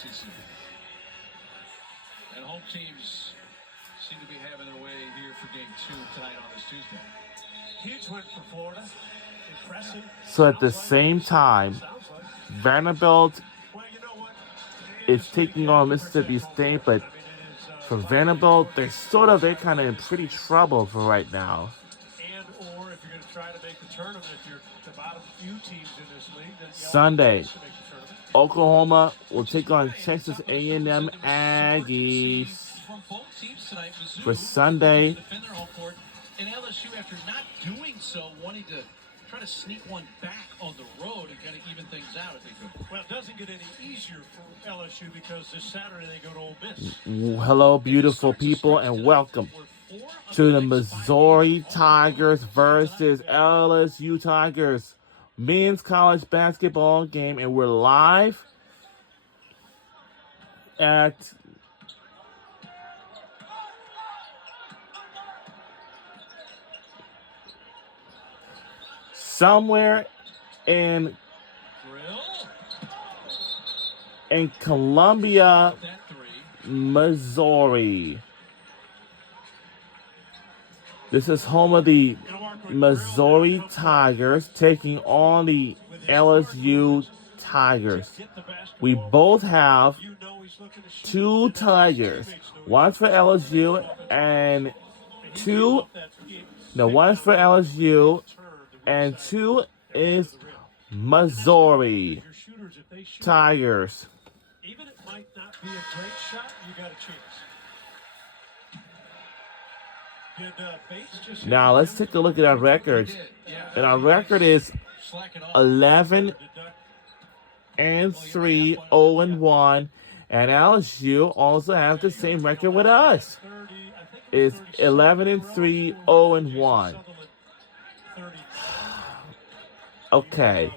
SEC. And home teams seem to be having their way here for game 2 tonight on this Tuesday. Huge win for Florida. Impressive. So at the same time, Vanderbilt is taking on Mississippi State, but for Vanderbilt, they're kind of in pretty trouble for right now. And or if you're going to try to make the tournament, if you're the bottom few teams in this league, then Sunday, Oklahoma will take on Texas A&M Aggies. For Sunday, Defend their home court, and LSU, after not doing so, wanting to try to sneak one back on the road and kind of even things out if they could. Well, it doesn't get any easier for LSU because this Saturday they go to Ole Miss. Hello, beautiful people, and welcome to the Missouri Tigers versus LSU Tigers men's college basketball game, and we're live at somewhere in Columbia, Missouri. This is home of the Missouri Tigers taking on the LSU Tigers. We both have 2 Tigers. One's for LSU and 2. No, one is for LSU and 2 is Missouri Tigers. Even it might not be a great shot, you got a chance. Now let's take a look at our records. And our record is 11-3, 0-1, and LSU also have the same record with us. It's 11-3, 0-1. Okay,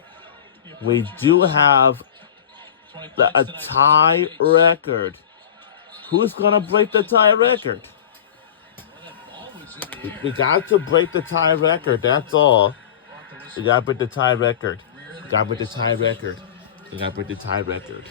we do have a tie record. Who's gonna break the tie record? We got to break the tie record. That's all. We got to break the tie record. We got to break the tie record. We got to break the tie record.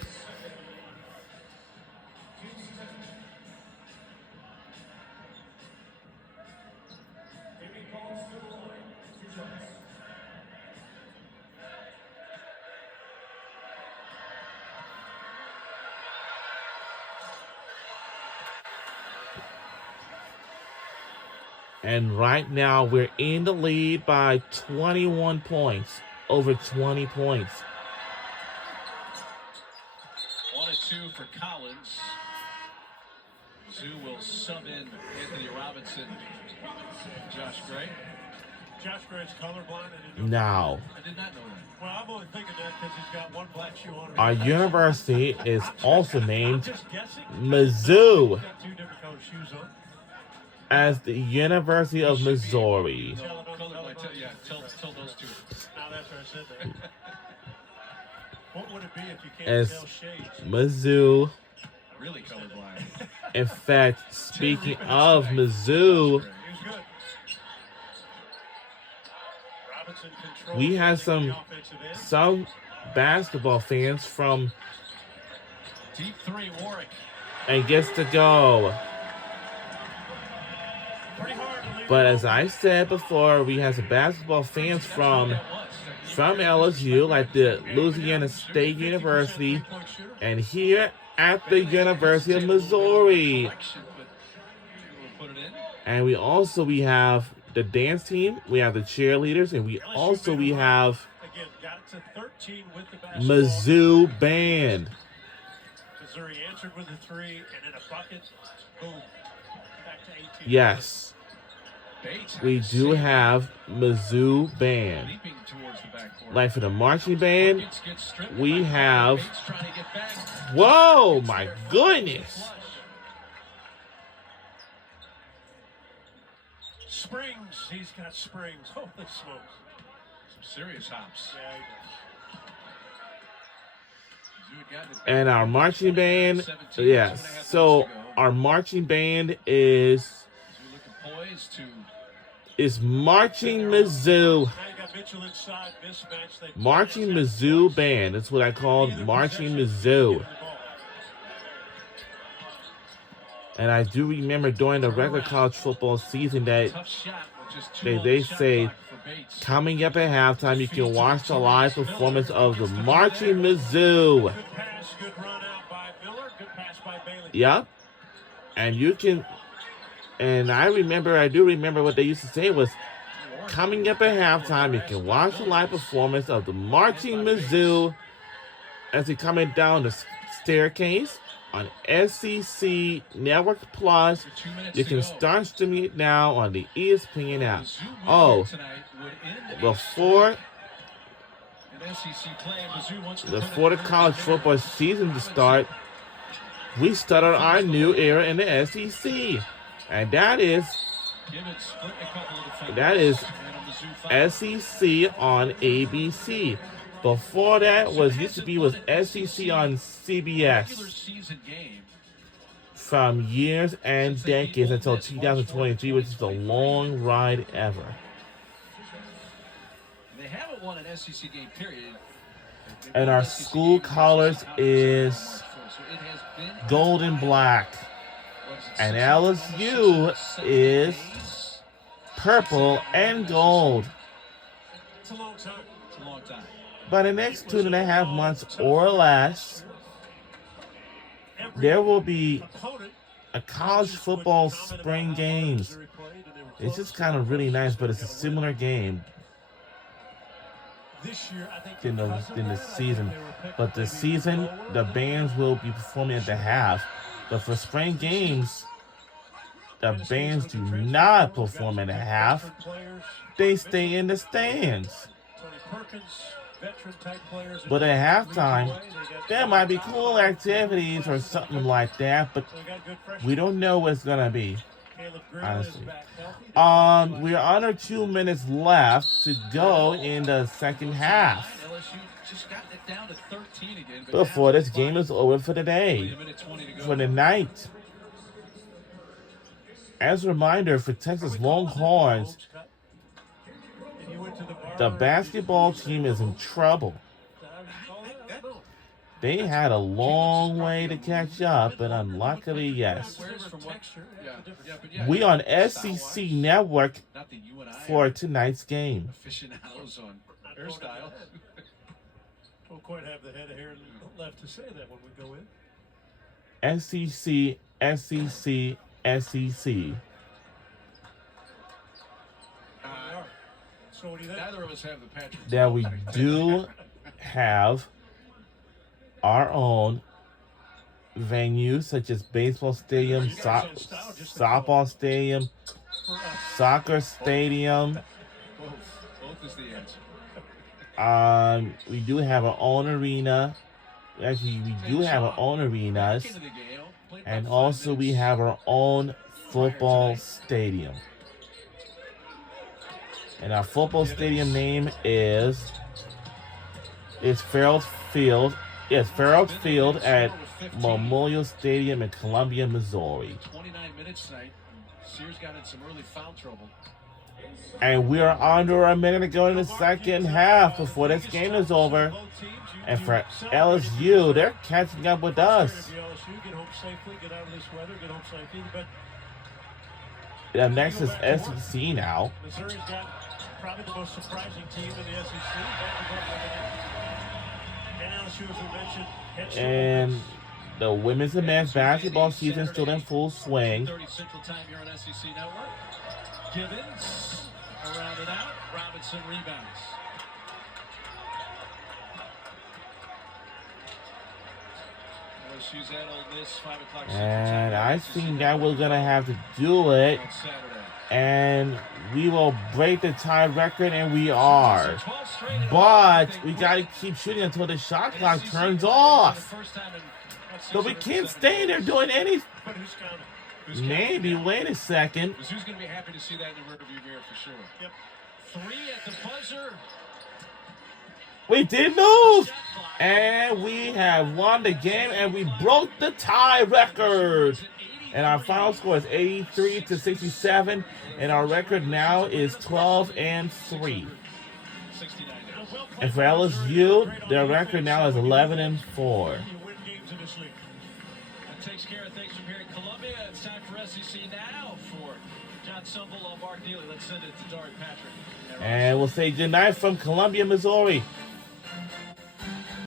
And right now, we're in the lead by 21 points. Over 20 points. 1-2 for Collins. Zoo will sub in Anthony Robinson. Josh Gray. Josh Gray's colorblind. Now, I did not know that. Well, I'm only thinking that because he's got one black shoe on. Our university is also named Mizzou as the University of Missouri. Tell those two. Now that's what I said there. What would it be if you can't As tell shades? Mizzou. Really colorblind. In fact, speaking of Mizzou, we have some basketball fans from Deep 3, Warwick. and gets to go. But as I said before, we have some basketball fans from LSU, like the Louisiana State University, and here at the University of Missouri. And we have the dance team, we have the cheerleaders, and we have Mizzou band. Missouri answered with a 3 and in a bucket. Boom. Back to 18. Yes. We do have Mizzou band. Like for the marching band, we have... Whoa, my goodness. Springs. He's got springs. Holy smokes. Some serious hops. Yeah, he does. And our marching band, yes. So our marching band is Marching Mizzou. Marching Mizzou band. That's what I called Marching Mizzou. And I do remember during the regular college football season that Tough shot with just two on they the shot say clock for Bates. coming up at halftime, you can watch the live performance of the Marching Good Mizzou. pass, good run out by Miller, good pass by Bailey. Yep. And you can, and I do remember what they used to say was, coming up at halftime, you can watch the live performance of the Marching Mizzou as they coming down the staircase on SEC Network Plus. You can start streaming it now on the ESPN app. Oh, before the college football season to start, we started our new era in the SEC, and that is SEC on ABC. Before that was SEC on CBS from years and decades until 2023, which is the long ride ever. They haven't won an SEC game, period. And our school colors is gold and black. And LSU is purple and gold. It's a long time. It's a long time. By the next 2.5 months or less, there will be a college football spring games. It's just kind of really nice, but it's a similar game than the season. But the season, the bands will be performing at the half. But for spring games, the bands do not perform at the half. They stay in the stands. But at halftime, there might be cool activities or something like that, but we don't know what it's gonna be, honestly. We're under 2 minutes left to go in the second half before this game is over for the day, for the night. As a reminder, for Texas Longhorns, the basketball team is in trouble. They had a long way to catch up, but unluckily, yes. We on SEC Network for tonight's game. Don't quite have the head of hair left to say that when we go in. SEC. Neither of us have the Patrick. That we do have our own venues such as baseball stadium, softball stadium, soccer stadium. Both is the answer. We do have our own arena. Actually, we do have our own arenas, and also we have our own football stadium. And our football stadium name is Farrell Field. Yes, Farrell Field at Memorial Stadium in Columbia, Missouri. 29 minutes tonight. Sears got in some early foul trouble. And we are under a minute to go in the second half before this game is over. And for LSU, they're catching up with us. The next is SEC now. Missouri's got probably the most surprising team in the SEC. And LSU, as we mentioned, and the women's and men's basketball season still in full swing. 30 Central Time here on SEC Network. Gibbons around and out. Robinson rebounds. LSU's at Ole Miss, 5 o'clock. And I think that we're going to have to do it. And we will break the tie record, and we are. But we got to keep shooting until the shot clock turns off. But we can't stay there doing anything. Maybe. Wait a second. Who's going to be happy to see that in the rearview mirror for sure. Yep. 3 at the buzzer. We did move. And we have won the game, and we broke the tie record. And our final score is 83-67, and our record now is 12-3. And for LSU, their record now is 11-4. Takes care of things from here in Columbia. SEC now for John Sumble, Mark Neely. Let's send it to Dory Patrick. And we'll say goodnight from Columbia, Missouri.